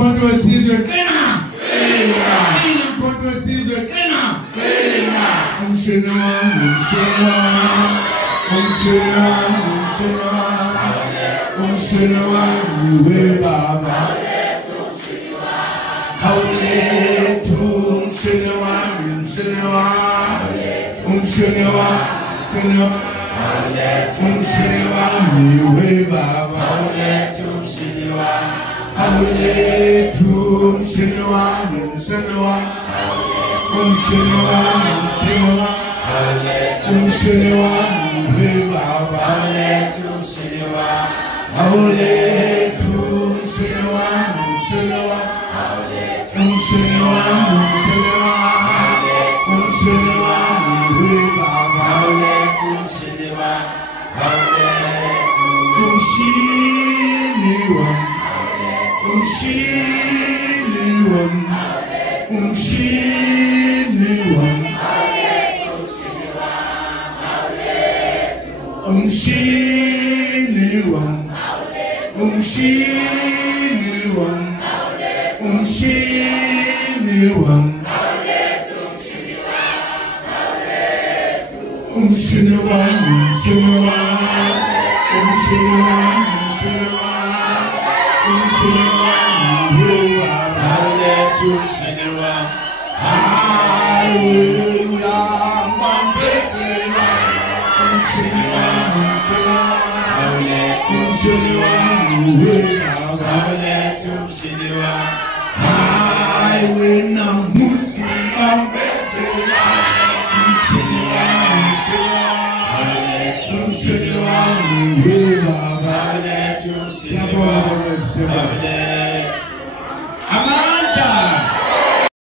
mkondo usizwe tena. Ina mkondo usizwe tena. Umsheni wangu, umsheni wangu, umsheni wangu, umsheni wangu, we Baba. Hauletu, umsheni wangu, umsheni wangu, umsheni wangu, umsheni wangu, we Baba. Hauletu, umsheni wangu, umsheni wangu. Umsheni wangu, umsheni wangu, we Baba. Hauletu, umsheni wangu, umsheni wangu. Umsheni wangu, umsheni wangu, we Baba. Hauletu, umsheni wangu, umsheni wangu, umsheni wangu. Umsheni wangu, umsheni wangu, umsheni wangu, umsheni wangu, umsheni wangu, umsheni wangu, we Baba. Hauletu, umsheni wangu. Hallelujah, mbambezela. Umsheni wangu, umsheni wangu, we Baba. Hauletu, umsheni wangu. Highway na musi mbambezela. Umsheni wangu, umsheni wangu, we Baba. Hauletu, umsheni wangu.